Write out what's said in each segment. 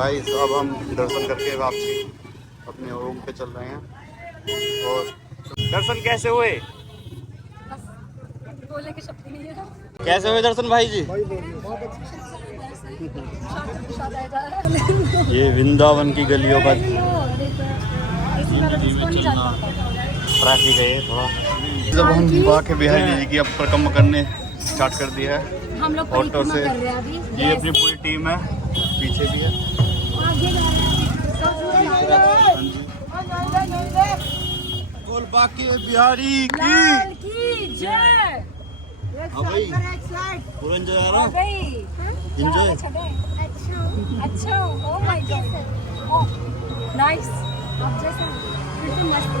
Guys अब हम दर्शन करके वापसी अपने रूम पे चल रहे हैं। और दर्शन कैसे हुए? बोलने के शब्द नहीं है। कैसे हुए दर्शन भाई जी? ये वृंदावन की गलियों का ट्रैफिक है थोड़ा। जब हम बाके बिहारी जी की अब परिक्रमा करने स्टार्ट कर दिया है हम लोग ऑटो से। कर रहे हैं अभी। ये अपनी पूरी टीम है, पीछे भी है। बोल बाके बिहारी की जय। हाँ भाई पूरा एंजॉय आ रहा है। एंजॉय अच्छा। Oh my God nice. अब जैसा बिल्कुल मस्त।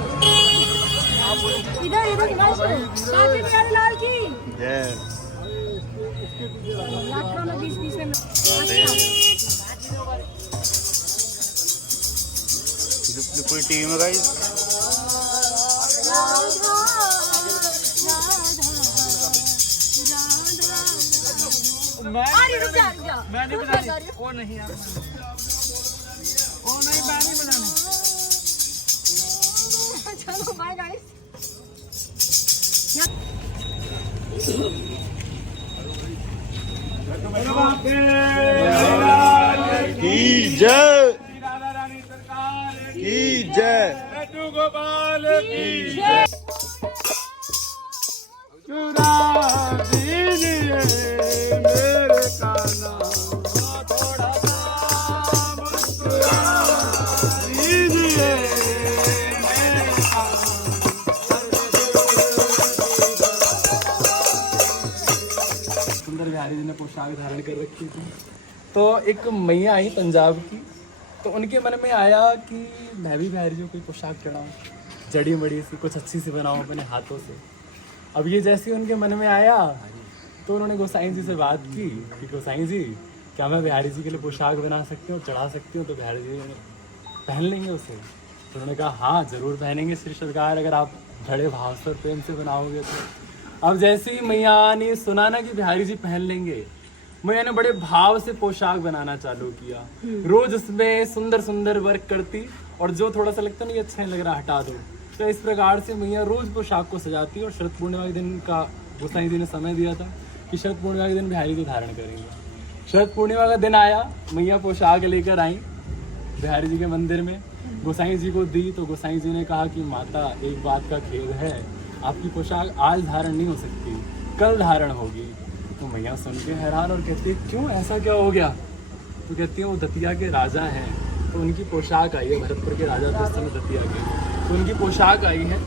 इधर बाके बिहारी लाल की जय। बीच में पूरी टीम है गाइस। रुक जा मैं नहीं बना रही। वो नहीं यार, वो नहीं, मैं नहीं बनाने। चलो बाय गाइस। की जय, राधा रानी सरकार की जय, लड्डू गोपाल की जय। चुरा दीजिए मेरे काना थोड़ा सा मुस्कुरा दीजिए मेरे सुंदर बिहारी जी ने पोशाक धारण कर रखी थी। तो एक मैया आई पंजाब की, तो उनके मन में आया कि मैं भी बिहारी जी को कोई पोशाक चढ़ाऊँ, जड़ी मड़ी सी कुछ अच्छी सी बनाऊँ अपने हाथों से। अब ये जैसे उनके मन में आया तो उन्होंने गोसाई जी से बात की कि गोसाई जी क्या मैं बिहारी जी के लिए पोशाक बना सकती हूँ, चढ़ा सकती हूँ? तो बिहारी जी पहन लेंगे उसे। तो उन्होंने कहा हाँ ज़रूर पहनेंगे श्री सरकार, अगर आप बड़े भाव से और प्रेम से बनाओगे तो। अब जैसे ही मैया ने सुना ना कि बिहारी जी पहन लेंगे, मैया ने बड़े भाव से पोशाक बनाना चालू किया। रोज उसमें सुंदर सुंदर वर्क करती और जो थोड़ा सा लगता नहीं अच्छा नहीं लग रहा हटा दो। तो इस प्रकार से मैया रोज पोशाक को सजाती। और शरद पूर्णिमा के दिन का गोसाई जी ने समय दिया था कि शरद पूर्णिमा के दिन बिहारी जी धारण करेंगे। शरद पूर्णिमा का दिन आया, मैया पोशाक लेकर आई बिहारी जी के मंदिर में, गोसाई जी को दी। तो गोसाई जी ने कहा कि माता एक बात का खेद है, आपकी पोशाक आज धारण नहीं हो सकती, कल धारण होगी। तो मैया सुन के हैरान और कहती है क्यों, ऐसा क्या हो गया? तो कहती है वो दतिया के राजा हैं, तो उनकी पोशाक आई है, भरतपुर के राजा थे उस समय दतिया के, तो उनकी पोशाक आई है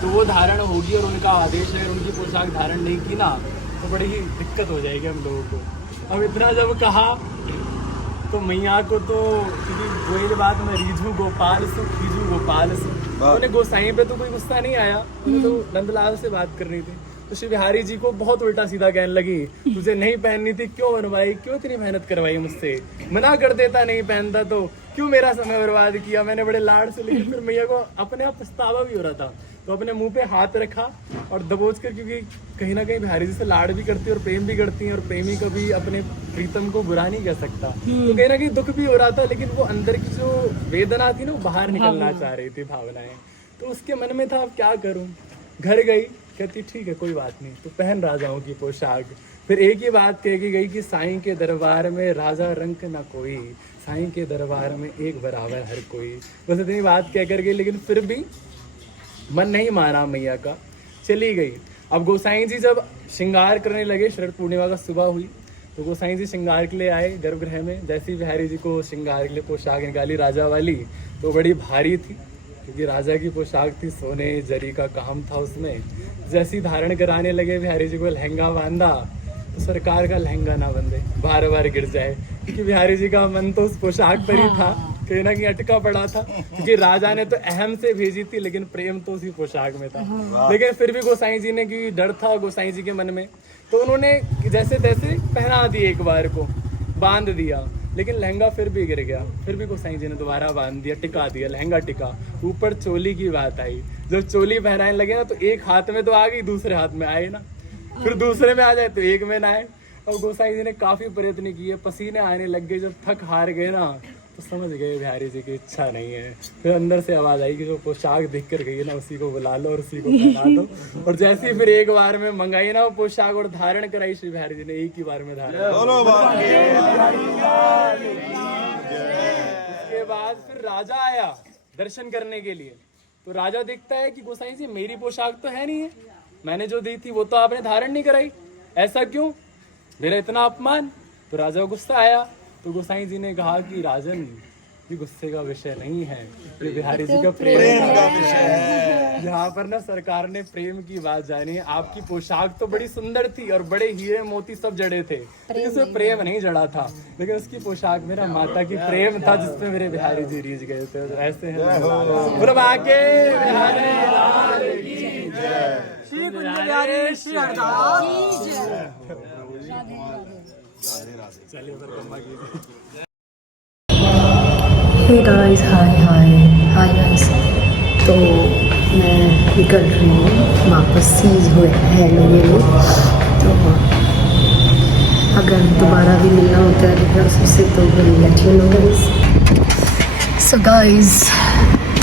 तो वो धारण होगी। और उनका आदेश है, अगर उनकी पोशाक धारण नहीं की ना तो बड़ी ही दिक्कत हो जाएगी हम लोगों को। अब इतना जब कहा तो मैया को तो क्योंकि वही बात में रीझू गोपाल सु खीजू गोपाल सु, उन्हें गोसाई पे तो कोई गुस्सा नहीं आया, उन्हें तो नंदलाल से बात करनी थी। तो श्री बिहारी जी को बहुत उल्टा सीधा कहने लगी, तुझे नहीं पहननी थी क्यों बनवाई, क्यों इतनी मेहनत करवाई मुझसे, मना कर देता नहीं पहनता तो, क्यों मेरा समय बर्बाद किया, मैंने बड़े लाड से। लेकिन फिर मैया को अपने आप पछतावा भी हो रहा था, तो अपने मुंह पे हाथ रखा और दबोच कर, क्योंकि कहीं ना कहीं बिहारी जी से लाड भी करती है और प्रेम भी करती है, और प्रेमी कभी अपने प्रीतम को बुरा नहीं कह सकता। तो कहीं ना कहीं दुख भी हो रहा था, लेकिन वो अंदर की जो वेदना थी ना वो बाहर निकलना चाह रही थी, भावनाएं। तो उसके मन में था अब क्या करूं। घर गई, कहती ठीक है कोई बात नहीं, तो पहन राजाओं की पोशाक। फिर एक ही बात कह के गई कि साईं के दरबार में राजा रंक ना कोई, साईं के दरबार में एक बराबर हर कोई। बस इतनी बात कह कर गई, लेकिन फिर भी मन नहीं माना मैया का, चली गई। अब गोसाई जी जब श्रृंगार करने लगे, शरद पूर्णिमा का सुबह हुई, तो गोसाई जी श्रृंगार के लिए आए गर्भगृह में। जैसे ही बिहारी जी को श्रृंगार के लिए पोशाक निकाली राजा वाली, तो बड़ी भारी थी, क्योंकि राजा की पोशाक थी, सोने जरी का काम था उसमें। जैसे ही धारण कराने लगे बिहारी जी को लहंगा बांधा, तो सरकार का लहंगा ना बंधे, बार बार गिर जाए, क्योंकि बिहारी जी का मन तो उस पोशाक पर ही था, कहीं ना कहीं अटका पड़ा था। क्योंकि राजा ने तो अहम से भेजी थी, लेकिन प्रेम तो उसी पोशाक में था। लेकिन फिर भी गोसाई जी ने, कि डर था गोसाई जी के मन में, तो उन्होंने जैसे तैसे पहना दी, एक बार को बांध दिया, लेकिन लहंगा फिर भी गिर गया। फिर भी गोसाई जी ने दोबारा बांध दिया, टिका दिया, लहंगा टिका। ऊपर चोली की बात आई, जब चोली पहनाने लगे ना, तो एक हाथ में तो आ गई, दूसरे हाथ में आए ना, फिर दूसरे में आ जाए तो एक में ना आए। और गोसाई जी ने काफी प्रयत्न किए, पसीने आने लग गए, जब थक हार गए ना तो समझ गए बिहारी जी की इच्छा नहीं है। फिर अंदर से आवाज आई कि जो पोशाक देख कर गई है ना उसी को बुला लो और उसी को पहना दो। और जैसे ही फिर एक बार में मंगाई ना वो पोशाक और धारण कराई श्री बिहारी जी ने, एक ही बार में धारण। उसके बाद फिर राजा आया दर्शन करने के लिए, तो राजा देखता है कि गोसाई जी मेरी पोशाक तो है नहीं है, मैंने जो दी थी वो तो आपने धारण नहीं कराई, ऐसा क्यों, मेरा इतना अपमान। तो राजा को गुस्सा आया, तो गोसाई जी ने कहा कि राजन ये गुस्से का विषय नहीं है, ये बिहारी जी का प्रेम का विषय है। यहाँ पर ना सरकार ने प्रेम की बात जानी है। आपकी पोशाक तो बड़ी सुंदर थी और बड़े हीरे मोती सब जड़े थे, लेकिन उसमें प्रेम नहीं जड़ा था, लेकिन उसकी पोशाक मेरा माता की प्रेम था जिसपे मेरे बिहारी जी रीझ गए थे। तो ऐसे हैं श्री हे गाइस, हाय गाइस। तो मैं निकल रही हूँ वापस, सीज हुए हैं मेरे लिए। तो अगर दोबारा भी मिलना होता है तो उससे तो let you know guys. So guys,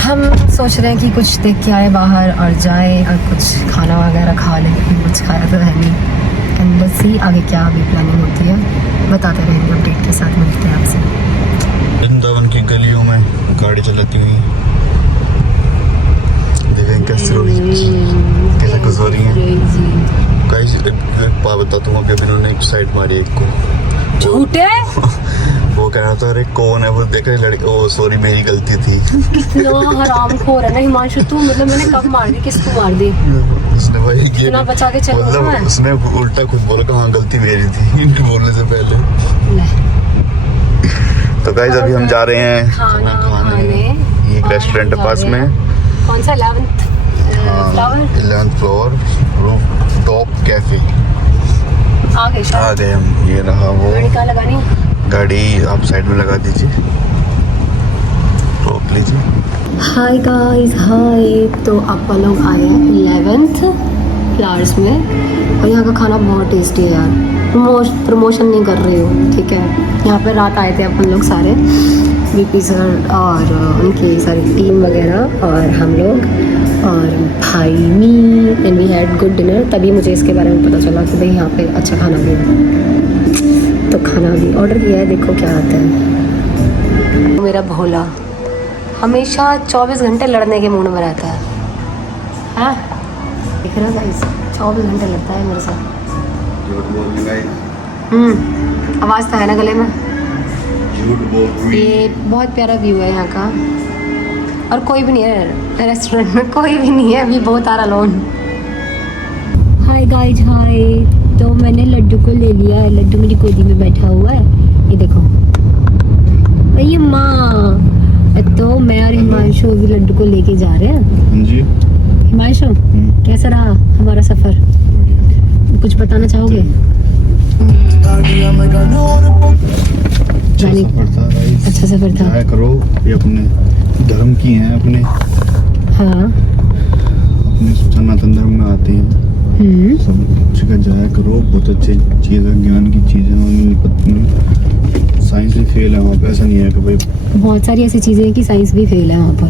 हम सोच रहे हैं कि कुछ देख के आए बाहर और जाए और कुछ खाना वगैरह खा लें, कुछ खाया तो है नहीं। एंड लेट्स सी आगे क्या अभी प्लानिंग होती है, बताते रहेंगे, अपडेट के साथ मिलते हैं आपसे। वृंदावन की गलियों में गाड़ी चलाती हुई देखें कैसे कुछ हो रही है। गाइस एक बात बताता हूँ, अभी इन्होंने एक साइड मारी एक को, झूठे वो कह रहा था अरे कौन है वो, देखा लड़की, ओ सॉरी मेरी गलती थी। कितना हरामखोर है ना हिमांशु तू, मतलब मैंने कब मार दी, किसको मार दी? उसने भाई कितना बचा के चलो, मतलब उसने उल्टा खुद बोला कि हाँ गलती मेरी थी इनके बोलने से पहले। तो गाइस अभी हम जा रहे हैं खाना खाने, ये एक रेस्टोरेंट है पास में। कौन सा 11th floor roof top cafe. आ गए हम, ये रहा वो गाड़ी कहाँ लगानी है? गाड़ी आप साइड में लगा दीजिए, रोक लीजिए। हाय गाइस, हाय। तो आप लोग आए हैं 11th फ्लावर्स में और यहाँ का खाना बहुत टेस्टी है यार। प्रमोशन नहीं कर रही हूँ, ठीक है। यहाँ पे रात आए थे अपन लोग सारे, बीपी सर और उनकी सारी टीम वगैरह और हम लोग और भाई me, and we had good dinner. तभी मुझे इसके बारे में पता चला कि भाई यहाँ पे अच्छा खाना भी है, तो खाना भी ऑर्डर किया है, देखो क्या आता है। मेरा भोला हमेशा 24 घंटे लड़ने के मूड में रहता है, हाँ देख रहे हो गाइस, 24 घंटे लड़ता है मेरे साथ। आवाज़ तो है ना गले में। ये बहुत प्यारा व्यू है यहाँ का, और कोई भी नहीं है रेस्टोरेंट में, कोई भी नहीं है अभी, बहुत आरा लोन। हाय गाइस, हाय। तो मैंने लड्डू को ले लिया है, लड्डू मेरी गोदी में बैठा हुआ है, ये देखो भैया माँ। तो मैं और हिमांशु भी लड्डू को लेके जा रहे हैं जी। हिमांशु कैसा रहा हमारा सफर, कुछ बताना चाहोगे? अच्छा सफर था। जाया करो, ये अपने धर्म की हैं, अपने हाँ अपने सनातन धर्म में आते हैं, सब जगह जाया करो, बहुत अच्छी चीज़ है, ज्ञान की चीज़ है। साइंस भी फेल है वहाँ पे, ऐसा नहीं है कि भाई, बहुत सारी ऐसी चीज़ें हैं कि साइंस भी फेल है वहाँ पर,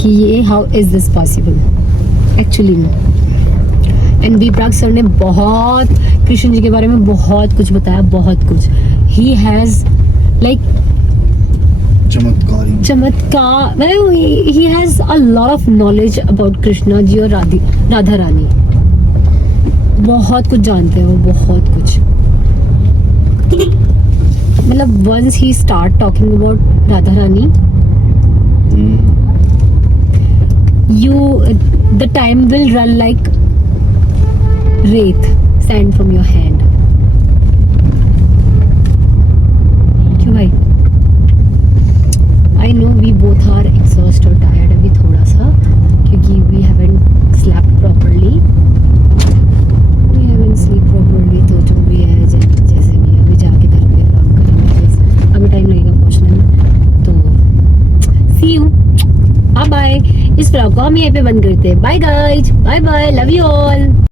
कि ये how is this possible actually में। एंड बी प्राग सर ने बहुत कृष्ण जी के बारे में बहुत कुछ बताया, बहुत कुछ। ही हैज़ लाइक चमत्कार, मतलब ही has a lot of knowledge about Krishna ji और राधा रानी, बहुत कुछ जानते हैं वो, बहुत कुछ। मतलब वंस ही start talking about Radha Rani, the time will run like wraith, sand from your hand. क्यों भाई? I know we both are exhausted और tired अभी थोड़ा सा, क्योंकि we haven't slept properly. तो जो भी है जैसे भी अभी जाके घर पे आराम करेंगे, अभी टाइम लगेगा पहुँचने में। तो see you, बाय बाय। इस व्लॉग को हम यहीं पे बंद करते हैं। Bye guys, bye bye, love you all.